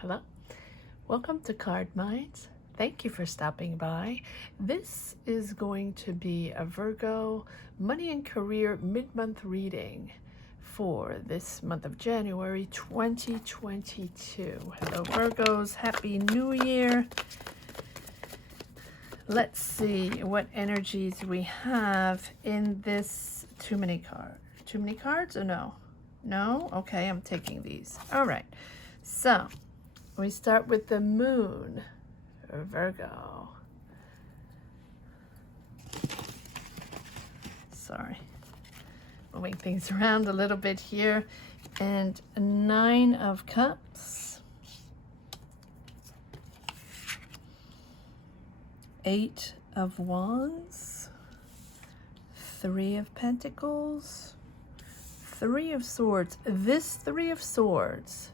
Hello, welcome to Card Minds. Thank you for stopping by. This is going to be a Virgo money and career mid-month reading for this month of January 2022. Hello Virgos, Happy New Year. Let's see what energies we have in this. Too many cards or no? No? Okay, I'm taking these. All right. So, we start with the moon, Virgo. Sorry, moving things around a little bit here. And a 9 of Cups, 8 of Wands, 3 of Pentacles, 3 of Swords. This 3 of Swords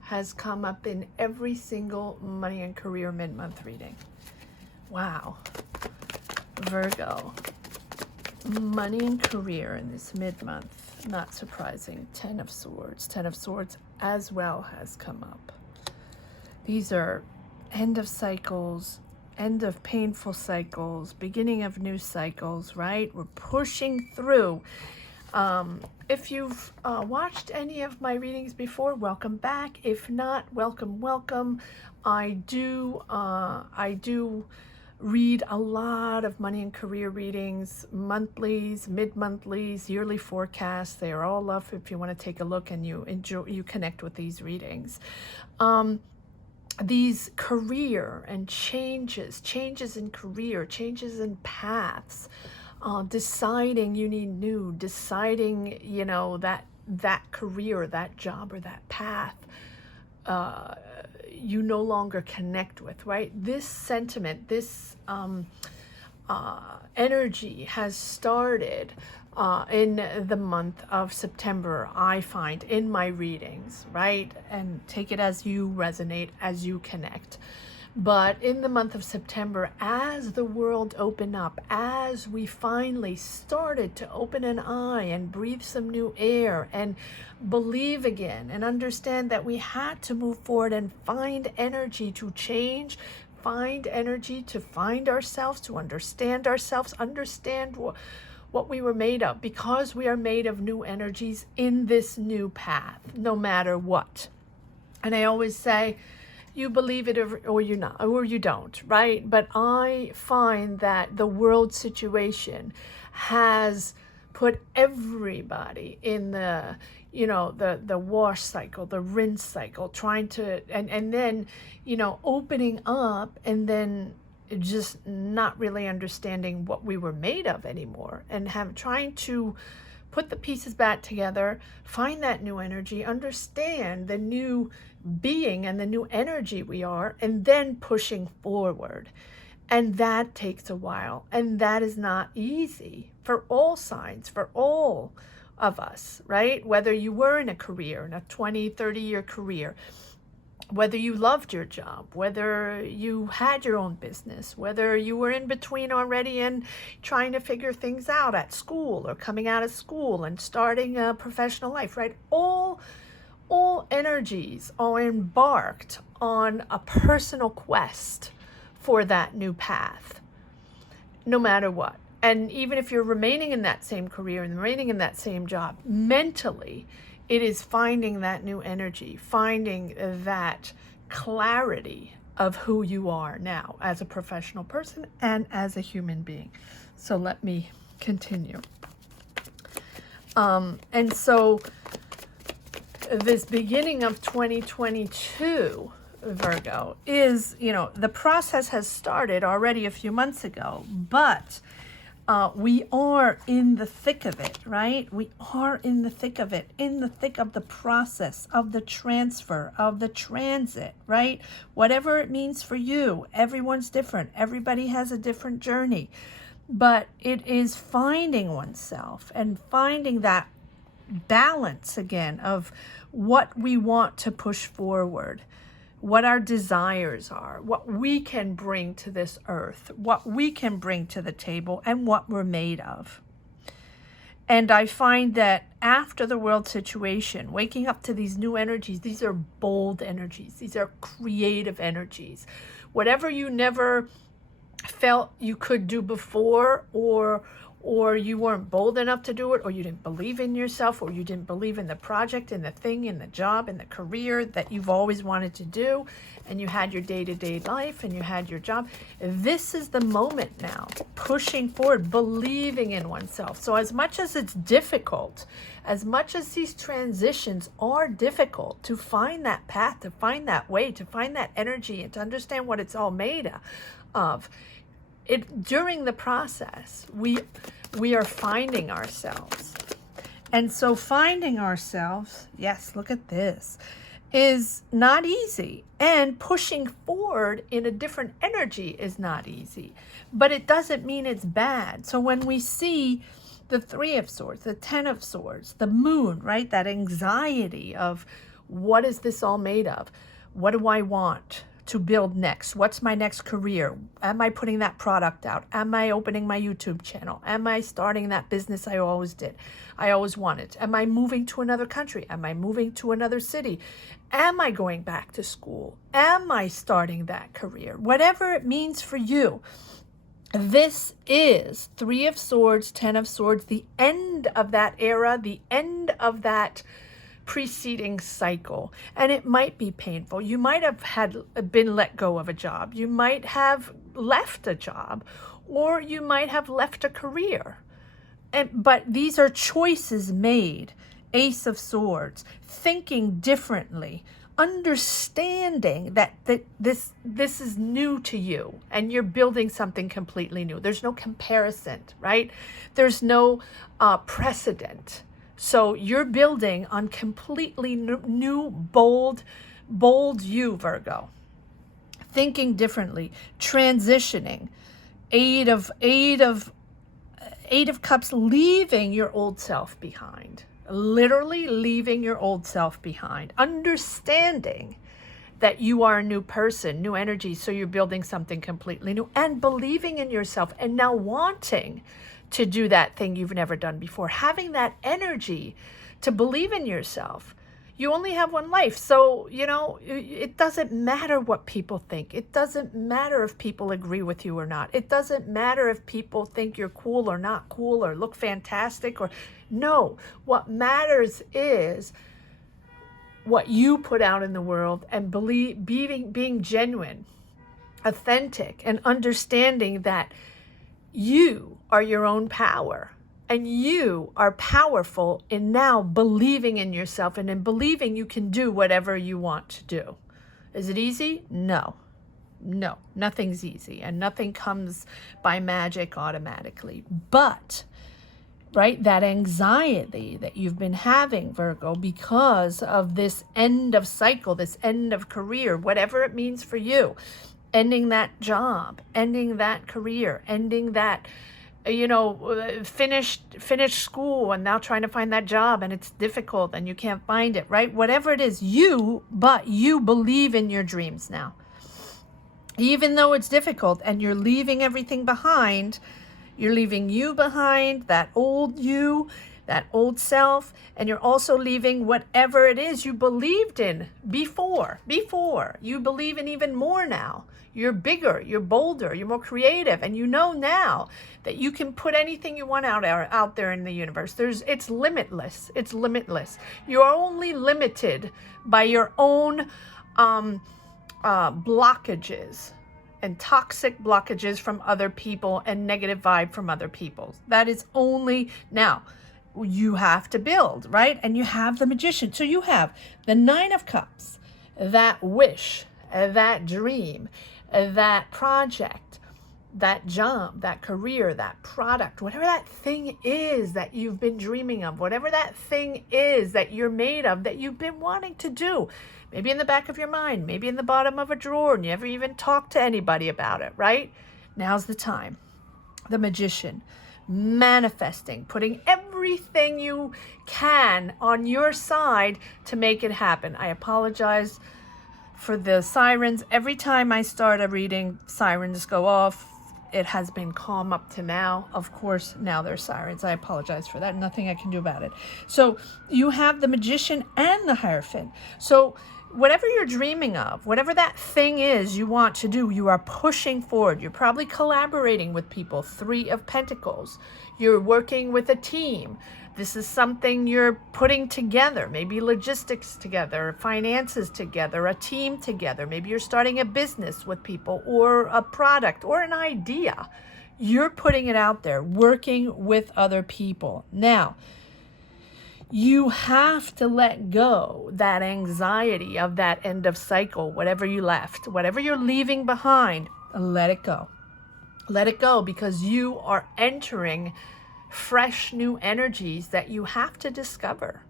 has come up in every single money and career mid-month reading. Wow. Virgo, money and career in this mid-month, not surprising. 10 of Swords. 10 of Swords as well has come up. These are end of cycles, end of painful cycles, beginning of new cycles, right? We're pushing through. If you've watched any of my readings before, welcome back. If not, welcome. I do read a lot of money and career readings, monthlies, mid-monthlies, yearly forecasts. They are all up if you want to take a look and you connect with these readings. These career and changes in career, changes in paths, deciding you need new, deciding, you know, that career, that job, or that path you no longer connect with, right? This sentiment, this energy has started in the month of September, I find, in my readings, right? And take it as you resonate, as you connect. But in the month of September, as the world opened up, as we finally started to open an eye and breathe some new air and believe again and understand that we had to move forward and find energy to change, find energy to find ourselves, to understand ourselves, understand what we were made of, because we are made of new energies in this new path, no matter what. And I always say, you believe it or you not, or you don't, right? But I find that the world situation has put everybody in the, you know, the wash cycle, the rinse cycle, trying to, and then, you know, opening up and then just not really understanding what we were made of anymore, and trying to put the pieces back together, find that new energy, understand the new being and the new energy we are, and then pushing forward. And that takes a while, and that is not easy for all signs, for all of us, right? Whether you were in a career, in a 20, 30-year career, whether you loved your job, whether you had your own business, whether you were in between already and trying to figure things out at school or coming out of school and starting a professional life, right? All energies are embarked on a personal quest for that new path, no matter what. And even if you're remaining in that same career and remaining in that same job, mentally, it is finding that new energy, finding that clarity of who you are now as a professional person and as a human being. So let me continue. And so this beginning of 2022, Virgo, is, you know, the process has started already a few months ago, but we are in the thick of it, right? We are in the thick of it, in the thick of the process, of the transfer, of the transit, right? Whatever it means for you, everyone's different. Everybody has a different journey. But it is finding oneself and finding that balance again of what we want to push forward, what our desires are, what we can bring to this earth, what we can bring to the table, and what we're made of. And I find that after the world situation, waking up to these new energies, these are bold energies. These are creative energies. Whatever you never felt you could do before, or you weren't bold enough to do it, or you didn't believe in yourself, or you didn't believe in the project, in the thing, in the job, in the career that you've always wanted to do, and you had your day-to-day life and you had your job. This is the moment now, pushing forward, believing in oneself. So as much as it's difficult, as much as these transitions are difficult, to find that path, to find that way, to find that energy, and to understand what it's all made of, during the process, we are finding ourselves. And so finding ourselves, yes, look at this, is not easy. And pushing forward in a different energy is not easy. But it doesn't mean it's bad. So when we see the Three of Swords, the Ten of Swords, the Moon, right? That anxiety of, what is this all made of? What do I want to build next? What's my next career? Am I putting that product out? Am I opening my YouTube channel? Am I starting that business I always did? I always wanted. Am I moving to another country? Am I moving to another city? Am I going back to school? Am I starting that career? Whatever it means for you. This is Three of Swords, Ten of Swords, the end of that era, the end of that preceding cycle. And it might be painful. You might have been let go of a job. You might have left a job, or you might have left a career. But these are choices made. Ace of Swords, thinking differently, understanding that this is new to you and you're building something completely new. There's no comparison, right? There's no precedent. So you're building on completely new, bold you, Virgo. Thinking differently, transitioning. Eight of Cups, leaving your old self behind. Literally leaving your old self behind. Understanding that you are a new person, new energy, so you're building something completely new, and believing in yourself, and now wanting to do that thing you've never done before. Having that energy to believe in yourself. You only have one life, so, it doesn't matter what people think. It doesn't matter if people agree with you or not. It doesn't matter if people think you're cool or not cool or look fantastic or no. What matters is what you put out in the world, and being genuine, authentic, and understanding that you are your own power. And you are powerful in now believing in yourself, and in believing you can do whatever you want to do. Is it easy? No, nothing's easy, and nothing comes by magic automatically. But, right, that anxiety that you've been having, Virgo, because of this end of cycle, this end of career, whatever it means for you, ending that job, ending that career, ending that, finished school and now trying to find that job, and it's difficult and you can't find it, right? Whatever it is, but you believe in your dreams now. Even though it's difficult and you're leaving everything behind, you're leaving you behind, that old you, that old self, and you're also leaving whatever it is you believed in before. You believe in even more now. You're bigger, you're bolder, you're more creative, and you know now that you can put anything you want out there in the universe. It's limitless. It's limitless. You're only limited by your own blockages and toxic blockages from other people and negative vibe from other people. That is only now. You have to build, right? And you have the Magician. So you have the Nine of Cups, that wish, that dream, that project, that job, that career, that product, whatever that thing is that you've been dreaming of, whatever that thing is that you're made of, that you've been wanting to do, maybe in the back of your mind, maybe in the bottom of a drawer, and you never even talked to anybody about it, right? Now's the time. The Magician. Manifesting, putting everything you can on your side to make it happen. I apologize for the sirens. Every time I start a reading, sirens go off. It has been calm up to now. Of course, now there's sirens. I apologize for that. Nothing I can do about it. So you have the Magician and the Hierophant. So whatever you're dreaming of, whatever that thing is you want to do, you are pushing forward. You're probably collaborating with people. 3 of Pentacles. You're working with a team. This is something you're putting together, maybe logistics together, finances together, a team together. Maybe you're starting a business with people or a product or an idea. You're putting it out there, working with other people. Now, you have to let go that anxiety of that end of cycle, whatever you left, whatever you're leaving behind, let it go. Let it go, because you are entering fresh new energies that you have to discover.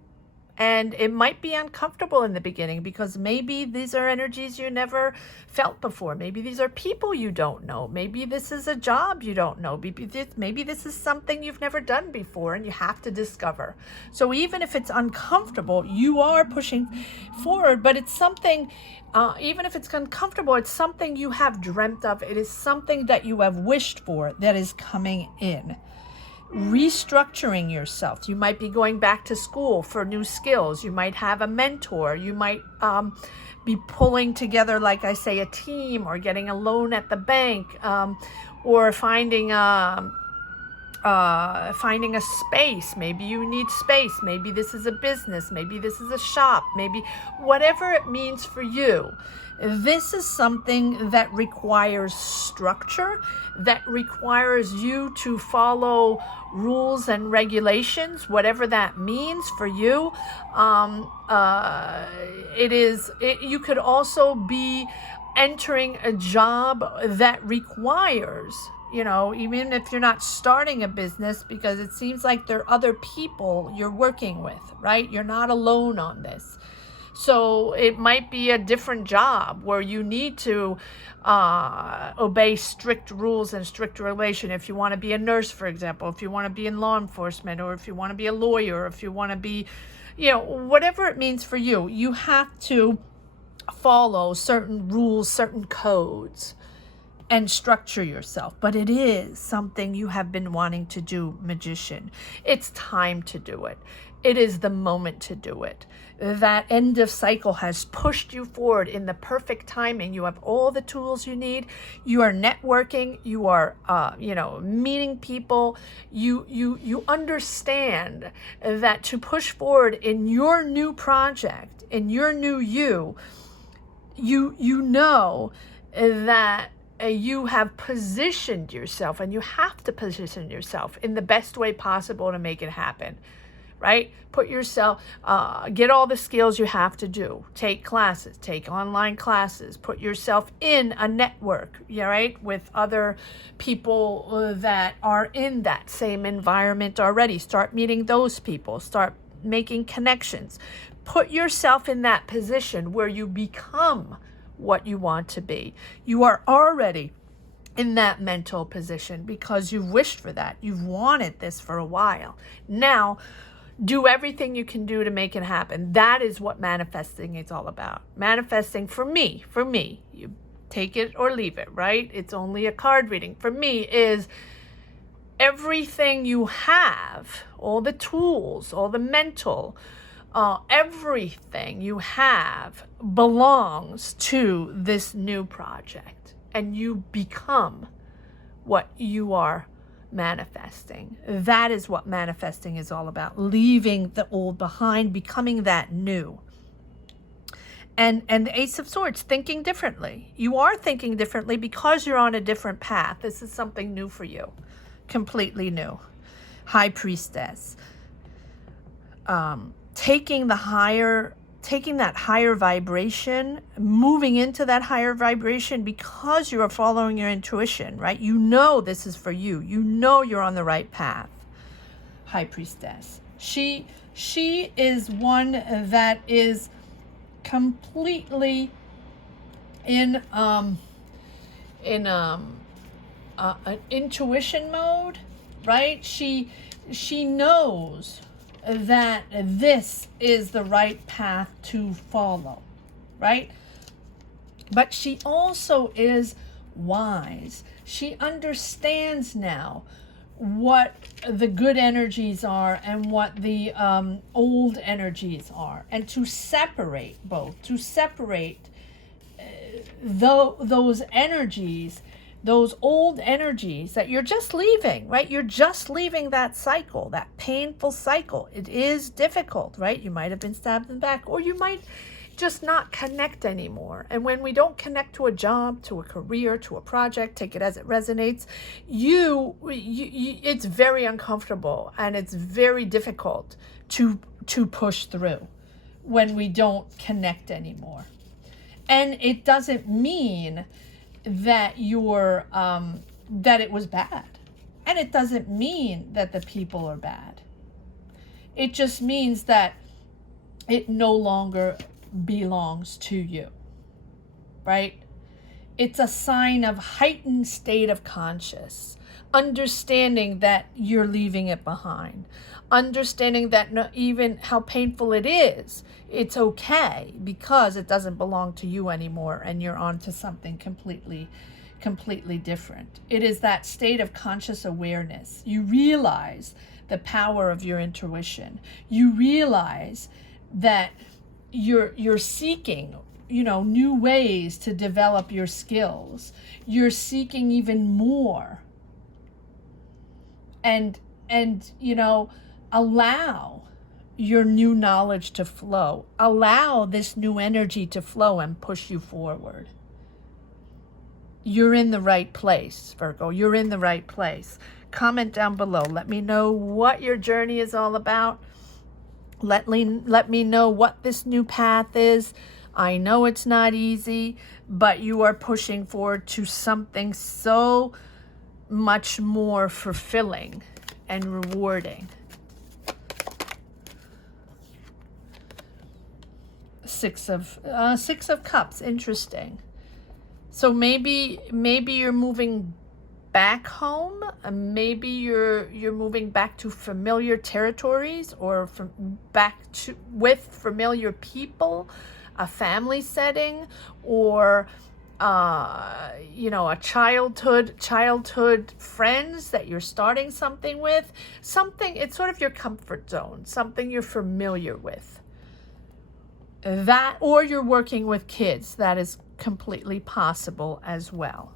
And it might be uncomfortable in the beginning, because maybe these are energies you never felt before. Maybe these are people you don't know. Maybe this is a job you don't know. Maybe this is something you've never done before and you have to discover. So even if it's uncomfortable, you are pushing forward, but it's something, even if it's uncomfortable, it's something you have dreamt of. It is something that you have wished for that is coming in. Restructuring yourself. You might be going back to school for new skills. You might have a mentor. You might be pulling together, like I say, a team, or getting a loan at the bank, or finding a space. Maybe you need space. Maybe this is a business. Maybe this is a shop. Maybe whatever it means for you. This is something that requires structure, that requires you to follow rules and regulations, whatever that means for you. You could also be entering a job that requires, even if you're not starting a business, because it seems like there are other people you're working with, right? You're not alone on this. So it might be a different job where you need to obey strict rules and strict regulation. If you want to be a nurse, for example, if you want to be in law enforcement, or if you want to be a lawyer, or if you want to be, whatever it means for you, you have to follow certain rules, certain codes, and structure yourself. But it is something you have been wanting to do, Magician. It's time to do it. It is the moment to do it. That end of cycle has pushed you forward in the perfect timing. You have all the tools you need. You are networking. You are, meeting people. You understand that to push forward in your new project, in your new you know that you have positioned yourself, and you have to position yourself in the best way possible to make it happen. Right? Put yourself, get all the skills you have to do. Take classes, take online classes, put yourself in a network, right? With other people that are in that same environment already. Start meeting those people, start making connections. Put yourself in that position where you become what you want to be. You are already in that mental position because you've wished for that. You've wanted this for a while. Now, do everything you can do to make it happen. That is what manifesting is all about. Manifesting, for me, you take it or leave it, right? It's only a card reading. For me, is everything you have, all the tools, all the mental, everything you have belongs to this new project. And you become what you are manifesting. That is what manifesting is all about. Leaving the old behind, becoming that new. And the Ace of Swords, thinking differently. You are thinking differently because you're on a different path. This is something new for you. Completely new. High Priestess. Taking that higher vibration, moving into that higher vibration because you are following your intuition, right? You know this is for you. You know you're on the right path. High Priestess. She is one that is completely in an intuition mode, right? She knows that this is the right path to follow, right? But she also is wise. She understands now what the good energies are and what the old energies are, and to separate both, to separate those energies, those old energies that you're just leaving, right? You're just leaving that cycle, that painful cycle. It is difficult, right? You might have been stabbed in the back, or you might just not connect anymore. And when we don't connect to a job, to a career, to a project, take it as it resonates, you it's very uncomfortable, and it's very difficult to push through when we don't connect anymore. And it doesn't mean that you're that it was bad, and it doesn't mean that the people are bad. It just means that it no longer belongs to you, right? It's a sign of heightened state of conscious, understanding that you're leaving it behind, understanding that even how painful it is, it's okay, because it doesn't belong to you anymore, and you're on to something completely different. It is that state of conscious awareness. You realize the power of your intuition. You realize that you're seeking, new ways to develop your skills. You're seeking even more, and allow your new knowledge to flow. Allow this new energy to flow and push you forward. You're in the right place, Virgo. You're in the right place. Comment down below. Let me know what your journey is all about. Let me know what this new path is. I know it's not easy, but you are pushing forward to something so much more fulfilling and rewarding. Six of Cups. Interesting. So maybe you're moving back home. Maybe you're moving back to familiar territories, or with familiar people, a family setting, or a childhood friends that you're starting something with. It's sort of your comfort zone, something you're familiar with. That, or you're working with kids. That is completely possible as well.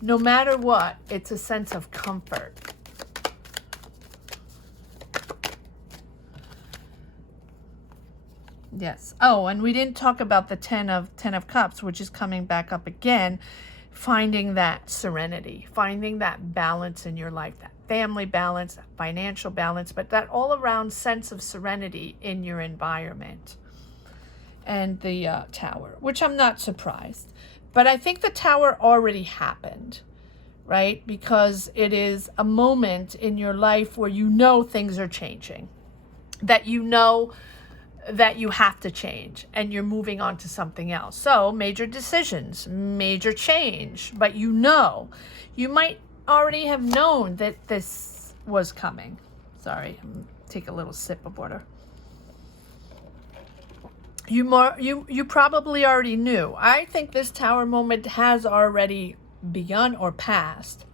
No matter what, it's a sense of comfort. Yes. Oh, and we didn't talk about the Ten of Cups, which is coming back up again. Finding that serenity, finding that balance in your life, that family balance, that financial balance, but that all-around sense of serenity in your environment. And the Tower, which I'm not surprised. But I think the Tower already happened, right? Because it is a moment in your life where things are changing. That that you have to change, and you're moving on to something else. So major decisions, major change, but you might already have known that this was coming. Sorry, take a little sip of water. You probably already knew. I think this Tower moment has already begun or passed,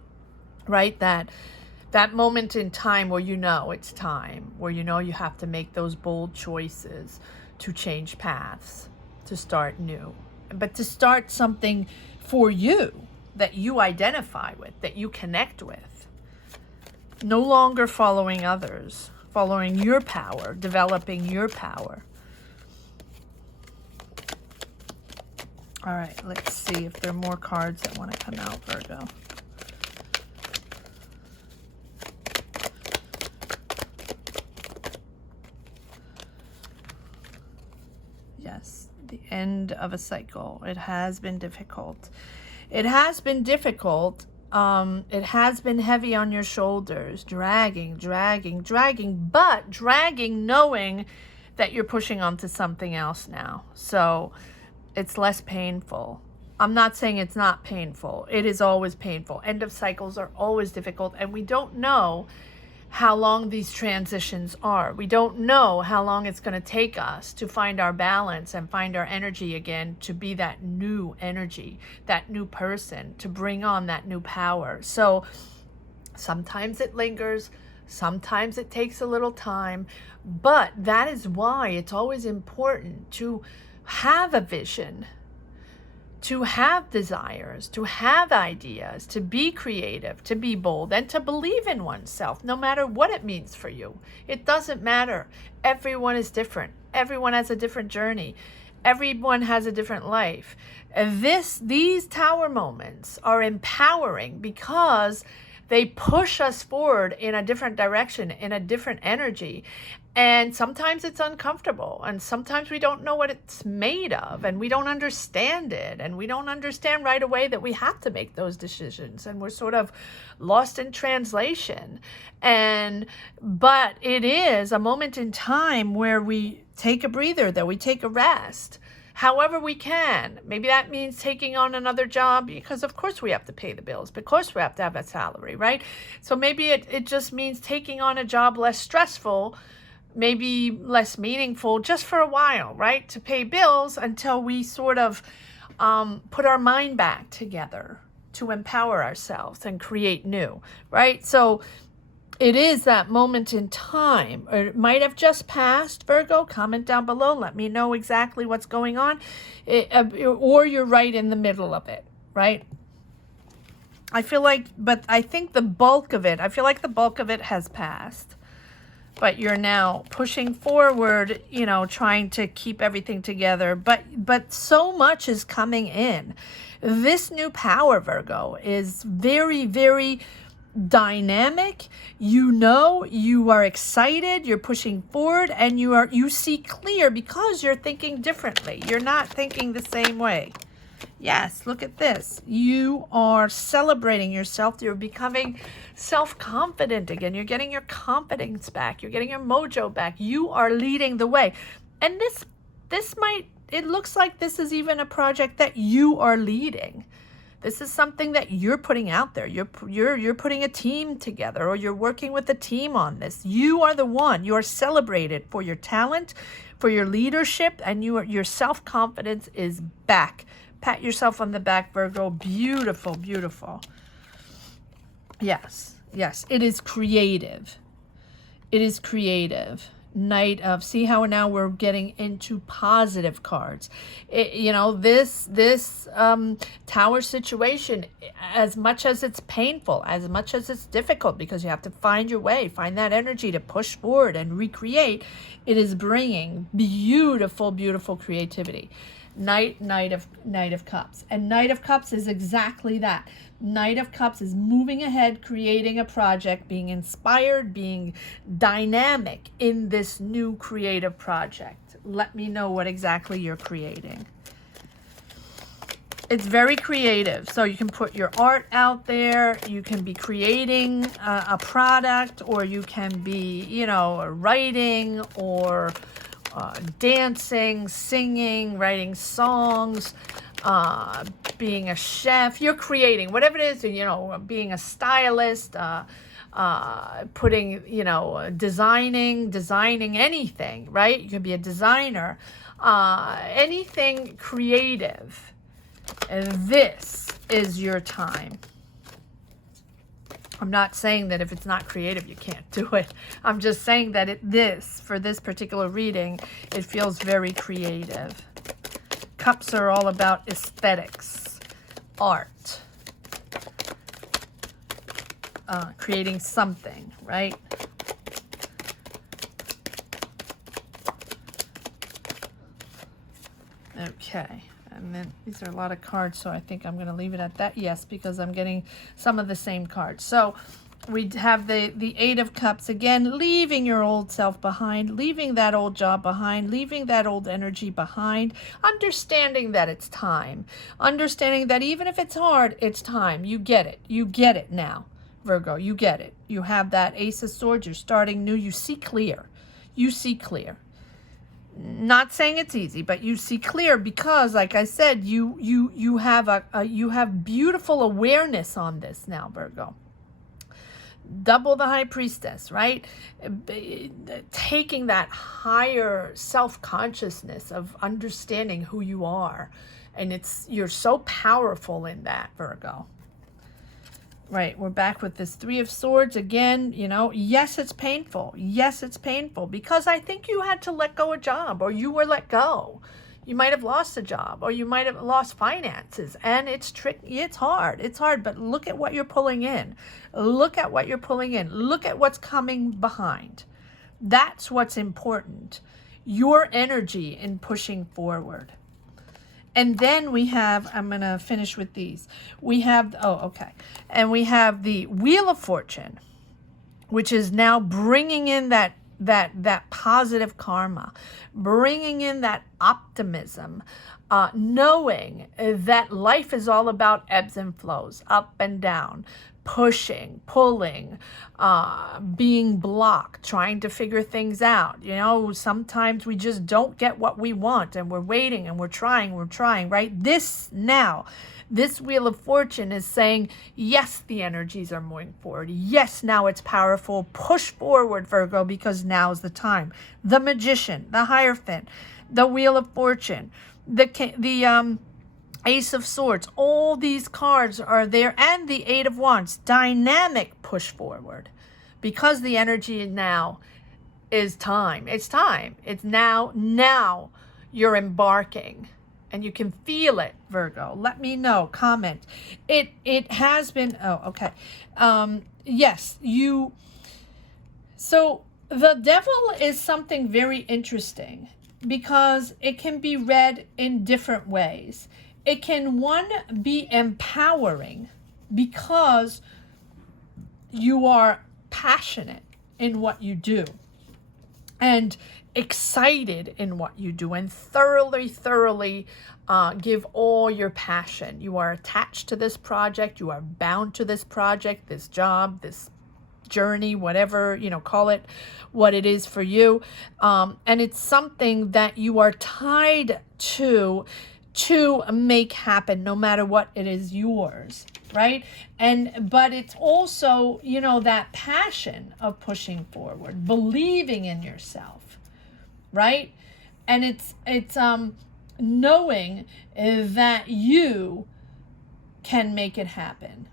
right? That moment in time where it's time, where you have to make those bold choices to change paths, to start new, but to start something for you that you identify with, that you connect with. No longer following others, following your power, developing your power. All right, let's see if there are more cards that want to come out, Virgo. Yes, the end of a cycle. It has been difficult. It has been difficult. It has been heavy on your shoulders, dragging, but dragging knowing that you're pushing onto something else now. So it's less painful. I'm not saying it's not painful. It is always painful. End of cycles are always difficult, and we don't know how long these transitions are. We don't know how long it's going to take us to find our balance and find our energy again, to be that new energy, that new person, to bring on that new power. So sometimes it lingers, sometimes it takes a little time, but that is why it's always important to have a vision, to have desires, to have ideas, to be creative, to be bold, and to believe in oneself, no matter what it means for you. It doesn't matter. Everyone is different. Everyone has a different journey. Everyone has a different life. These tower moments are empowering because they push us forward in a different direction, in a different energy. And sometimes it's uncomfortable, and sometimes we don't know what it's made of, and we don't understand it, and we don't understand right away that we have to make those decisions, and we're sort of lost in translation. But it is a moment in time where we take a breather, that we take a rest, however we can. Maybe that means taking on another job, because of course we have to pay the bills, of course we have to have a salary, right? So maybe it just means taking on a job less stressful, maybe less meaningful, just for a while, right? To pay bills until we sort of put our mind back together to empower ourselves and create new, right? So it is that moment in time, or it might have just passed. Virgo, comment down below. Let me know exactly what's going on. Or you're right in the middle of it, right? I feel like, but I think the bulk of it, has passed. But you're now pushing forward, you know, trying to keep everything together. But so much is coming in. This new power, Virgo, is very, very dynamic. You know, you are excited, you're pushing forward, and you see clear because you're thinking differently. You're not thinking the same way. Yes, look at this. You are celebrating yourself. You're becoming self-confident again. You're getting your confidence back. You're getting your mojo back. You are leading the way. And it looks like this is even a project that you are leading. This is something that you're putting out there. You're putting a team together, or you're working with a team on this. You are the one. You are celebrated for your talent, for your leadership, and your self-confidence is back. Pat yourself on the back, Virgo. Beautiful, beautiful. Yes, yes. It is creative. It is creative. Knight of, see how now we're getting into positive cards. This tower situation, as much as it's painful, as much as it's difficult, because you have to find your way, find that energy to push forward and recreate, it is bringing beautiful, beautiful creativity. Knight of Cups. And Knight of Cups is exactly that. Knight of Cups is moving ahead, creating a project, being inspired, being dynamic in this new creative project. Let me know what exactly you're creating. It's very creative. So you can put your art out there. You can be creating a product, or you can be, writing, or dancing, singing, writing songs, being a chef. You're creating whatever it is, being a stylist, putting, designing anything, right? You can be a designer, anything creative. And this is your time. I'm not saying that if it's not creative, you can't do it. I'm just saying that for this particular reading, it feels very creative. Cups are all about aesthetics, art, creating something, right? Okay. And then these are a lot of cards, so I think I'm going to leave it at that. Yes, because I'm getting some of the same cards. So we have the Eight of Cups again, leaving your old self behind, leaving that old job behind, leaving that old energy behind, understanding that it's time, understanding that even if it's hard, it's time. You get it. You get it now, Virgo. You get it. You have that Ace of Swords. You're starting new. You see clear. You see clear. Not saying it's easy, but you see clear because, like I said, you have beautiful awareness on this now, Virgo. double the high priestess, right? Taking that higher self-consciousness of understanding who you are. And you're so powerful in that, Virgo. Right, we're back with this Three of Swords again. Yes, it's painful. Yes, it's painful because I think you had to let go a job, or you were let go. You might have lost a job, or you might have lost finances, and it's tricky. It's hard. It's hard, but look at what you're pulling in. Look at what you're pulling in. Look at what's coming behind. That's what's important. Your energy in pushing forward. And then we have, I'm going to finish with these. We have, and we have the Wheel of Fortune, which is now bringing in that positive karma, bringing in that optimism, knowing that life is all about ebbs and flows, up and down, pushing, pulling, being blocked, trying to figure things out. Sometimes we just don't get what we want, and we're waiting and we're trying, right? This Wheel of Fortune is saying, yes, the energies are moving forward. Yes, now it's powerful. Push forward, Virgo, because now's the time. The Magician, the Hierophant, the Wheel of Fortune, the Ace of Swords, all these cards are there, and the Eight of Wands. Dynamic push forward, because the energy now is time. It's time. It's now. Now you're embarking. And you can feel it, Virgo. Let me know. Comment. It has been. Oh, okay. Yes, you. So the Devil is something very interesting because it can be read in different ways. It can, one, be empowering because you are passionate in what you do and excited in what you do, and thoroughly give all your passion. You are attached to this project. You are bound to this project, this job, this journey, whatever, call it what it is for you. And it's something that you are tied to make happen, no matter what it is yours, right? But it's also, that passion of pushing forward, believing in yourself, right? And it's knowing that you can make it happen,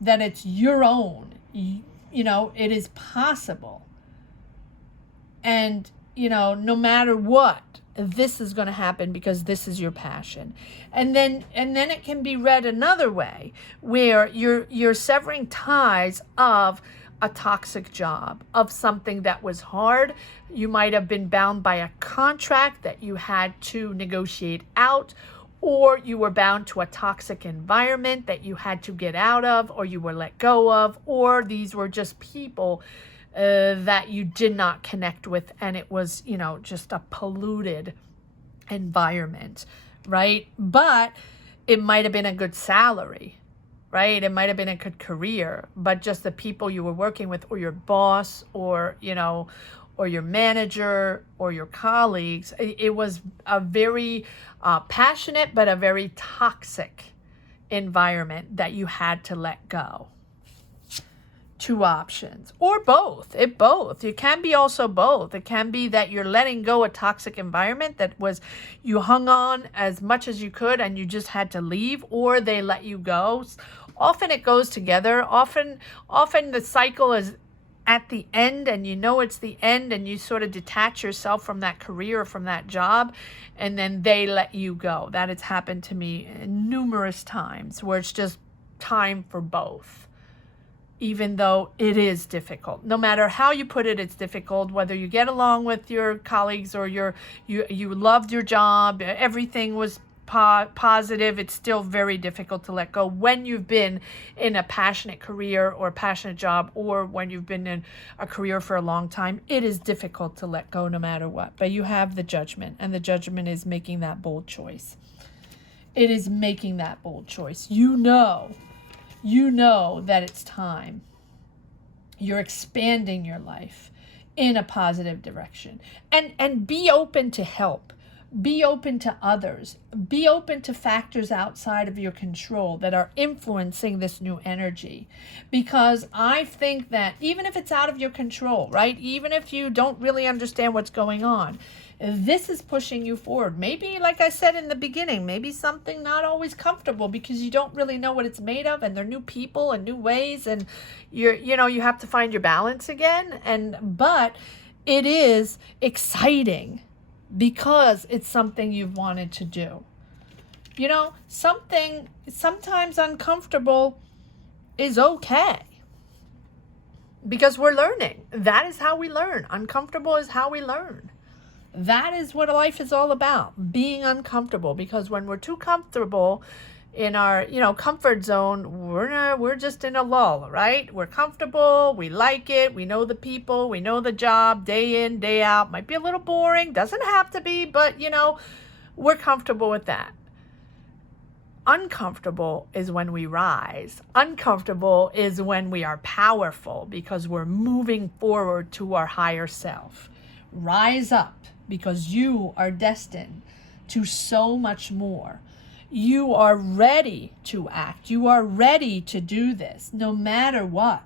that it's your own, it is possible. And, no matter what, this is going to happen because this is your passion. And then it can be read another way, where you're severing ties of a toxic job, of something that was hard. You might have been bound by a contract that you had to negotiate out, or you were bound to a toxic environment that you had to get out of, or you were let go of, or these were just people that you did not connect with, and it was, just a polluted environment, right? But it might have been a good salary, right? It might have been a good career, but just the people you were working with, or your boss, or, or your manager, or your colleagues, it was a very passionate, but a very toxic environment that you had to let go. Two options, or both. It can be also both. It can be that you're letting go a toxic environment that was, you hung on as much as you could and you just had to leave, or they let you go. Often it goes together. Often the cycle is at the end, and it's the end, and you sort of detach yourself from that career or from that job, and then they let you go. That has happened to me numerous times, where it's just time for both. Even though it is difficult, no matter how you put it, it's difficult. Whether you get along with your colleagues, or you loved your job, everything was positive, it's still very difficult to let go when you've been in a passionate career or a passionate job, or when you've been in a career for a long time. It is difficult to let go no matter what. But you have the Judgment, and the Judgment is making that bold choice. It is making that bold choice. You know that it's time. You're expanding your life in a positive direction, and be open to help. Be open to others. Be open to factors outside of your control that are influencing this new energy. Because I think that even if it's out of your control, right? Even if you don't really understand what's going on, this is pushing you forward. Maybe, like I said in the beginning, maybe something not always comfortable because you don't really know what it's made of, and they're new people and new ways, and you have to find your balance again. But it is exciting because it's something you've wanted to do. Something sometimes uncomfortable is okay. Because we're learning. That is how we learn. Uncomfortable is how we learn. That is what life is all about, being uncomfortable. Because when we're too comfortable in our, comfort zone, we're just in a lull, right? We're comfortable, we like it, we know the people, we know the job, day in, day out. Might be a little boring, doesn't have to be, but we're comfortable with that. Uncomfortable is when we rise. Uncomfortable is when we are powerful because we're moving forward to our higher self. Rise up because you are destined to so much more. You are ready to act. You are ready to do this no matter what.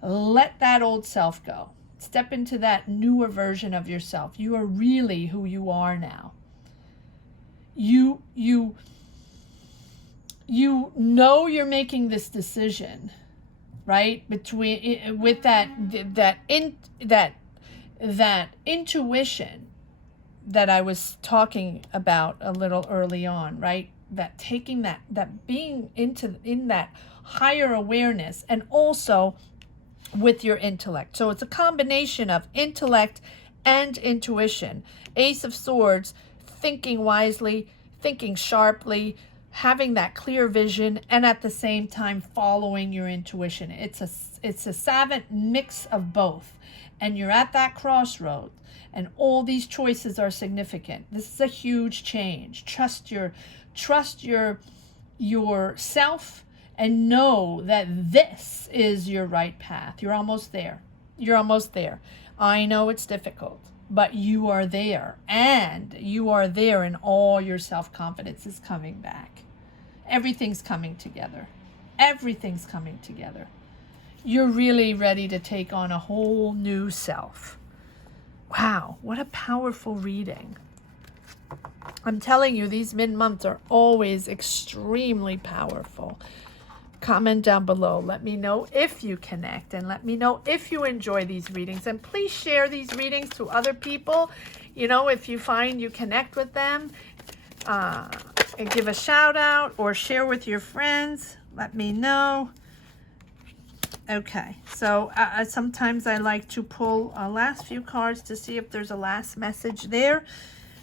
Let that old self go. Step into that newer version of yourself. You are really who you are now. You know you're making this decision, right? With that intuition that I was talking about a little early on, right? That taking that being in that higher awareness, and also with your intellect. So it's a combination of intellect and intuition. Ace of Swords, thinking wisely, thinking sharply, having that clear vision, and at the same time following your intuition. It's a savant mix of both. And you're at that crossroad, and all these choices are significant. This is a huge change. Trust yourself and know that this is your right path. You're almost there. You're almost there. I know it's difficult, but you are there, and you are there, and all your self-confidence is coming back. Everything's coming together. Everything's coming together. You're really ready to take on a whole new self. Wow, what a powerful reading. I'm telling you, these mid-months are always extremely powerful. Comment down below. Let me know if you connect, and let me know if you enjoy these readings. And please share these readings to other people. If you find you connect with them, and give a shout out or share with your friends. Let me know. Okay, so sometimes I like to pull last few cards to see if there's a last message there.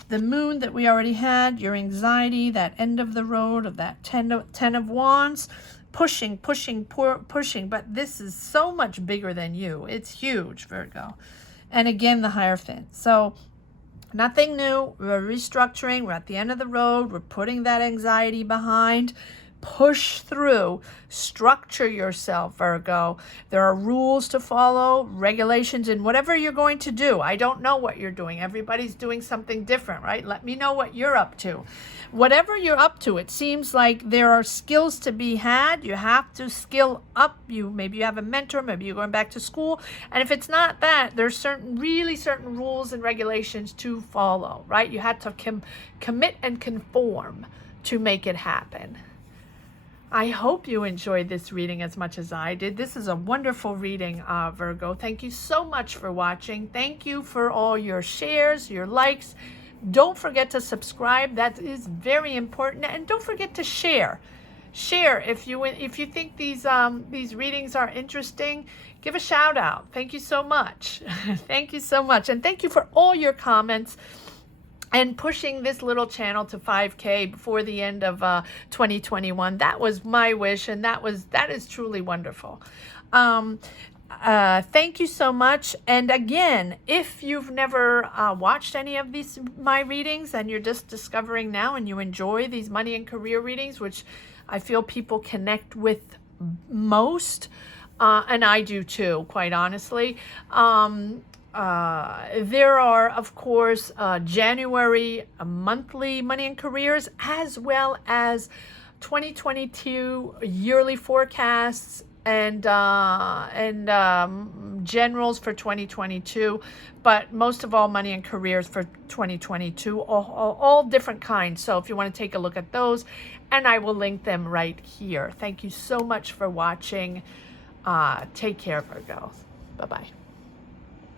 The Moon that we already had, your anxiety, that end of the road of that 10 of Wands, pushing, but this is so much bigger than you. It's huge, Virgo. And again, the Hierophant. So nothing new. We're restructuring. We're at the end of the road. We're putting that anxiety behind. Push through. Structure yourself, Virgo. There are rules to follow, regulations, and whatever you're going to do. I don't know what you're doing. Everybody's doing something different, right? Let me know what you're up to. Whatever you're up to, it seems like there are skills to be had. You have to skill up. Maybe you have a mentor. Maybe you're going back to school. And if it's not that, there's certain rules and regulations to follow, right? You had to commit and conform to make it happen. I hope you enjoyed this reading as much as I did. This is a wonderful reading, Virgo. Thank you so much for watching. Thank you for all your shares, your likes. Don't forget to subscribe. That is very important. And don't forget to share. Share if you think these readings are interesting. Give a shout out. Thank you so much. Thank you so much. And thank you for all your comments and pushing this little channel to 5K before the end of 2021. That was my wish, and that is truly wonderful. Thank you so much. And again, if you've never watched any of my readings, and you're just discovering now, and you enjoy these money and career readings, which I feel people connect with most, and I do too, quite honestly. There are, of course, January monthly money and careers, as well as 2022 yearly forecasts and generals for 2022, but most of all, money and careers for 2022, all different kinds. So if you want to take a look at those, and I will link them right here. Thank you so much for watching. Take care, Virgo. Bye-bye.